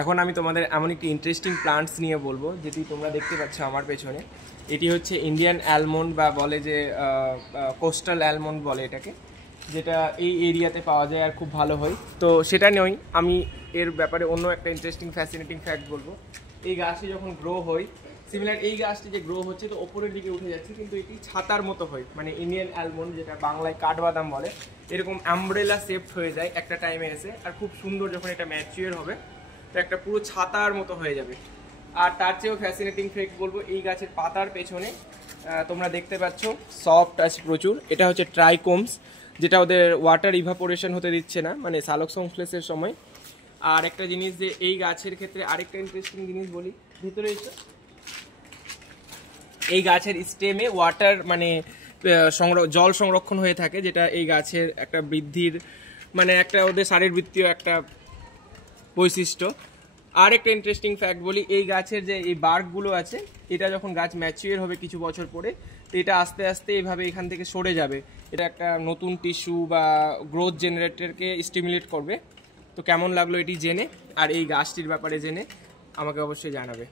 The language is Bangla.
এখন আমি তোমাদের এমন একটি ইন্টারেস্টিং প্লান্টস নিয়ে বলবো, যেটি তোমরা দেখতে পাচ্ছ আমার পেছনে। এটি হচ্ছে ইন্ডিয়ান অ্যালমন্ড, বা বলে যে কোস্টাল অ্যালমন্ড বলে এটাকে, যেটা এই এরিয়াতে পাওয়া যায় আর খুব ভালো হয়। তো সেটা নয়, আমি এর ব্যাপারে অন্য একটা ইন্টারেস্টিং ফ্যাসিনেটিং ফ্যাক্ট বলবো। এই গাছটি যখন গ্রো হয়, সিমিলার এই গাছটি যে গ্রো হচ্ছে তো ওপরের দিকে উঠে যাচ্ছে, কিন্তু এটি ছাতার মতো হয়, মানে ইন্ডিয়ান অ্যালমন্ড যেটা বাংলায় কাঠবাদাম বলে, এরকম অ্যাম্ব্রেলা শেপড হয়ে যায় একটা টাইমে এসে, আর খুব সুন্দর যখন এটা ম্যাচিওর হবে তো একটা পুরো ছাতার মতো হয়ে যাবে। আর তার চেয়েও ফ্যাসিনেটিং ফ্যাক্ট বলবো, এই গাছের পাতার পেছনে তোমরা দেখতে পাচ্ছ সফট আছে প্রচুর। এটা হচ্ছে ট্রাইকোমস, যেটা ওদের ওয়াটার ইভাপোরেশন হতে দিচ্ছে না, মানে সালোক সংশ্লেষের সময়। আর একটা জিনিস, যে এই গাছের ক্ষেত্রে আরেকটা ইন্টারেস্টিং জিনিস বলি, ভিতরে এসে এই গাছের স্টেমে ওয়াটার মানে জল সংরক্ষণ হয়ে থাকে, যেটা এই গাছের একটা বৃদ্ধির মানে একটা ওদের শারীরবৃত্তীয় একটা বৈশিষ্ট্য। আর একটা ইন্টারেস্টিং ফ্যাক্ট বলি, এই গাছের যে এই বার্কগুলো আছে, এটা যখন গাছ ম্যাচিওর হবে কিছু বছর পরে, তো এটা আস্তে আস্তে এভাবে এখান থেকে সরে যাবে। এটা একটা নতুন টিস্যু বা গ্রোথ জেনারেটরকে স্টিমুলেট করবে। তো কেমন লাগলো এটি জেনে, আর এই গাছটির ব্যাপারে জেনে আমাকে অবশ্যই জানাবে।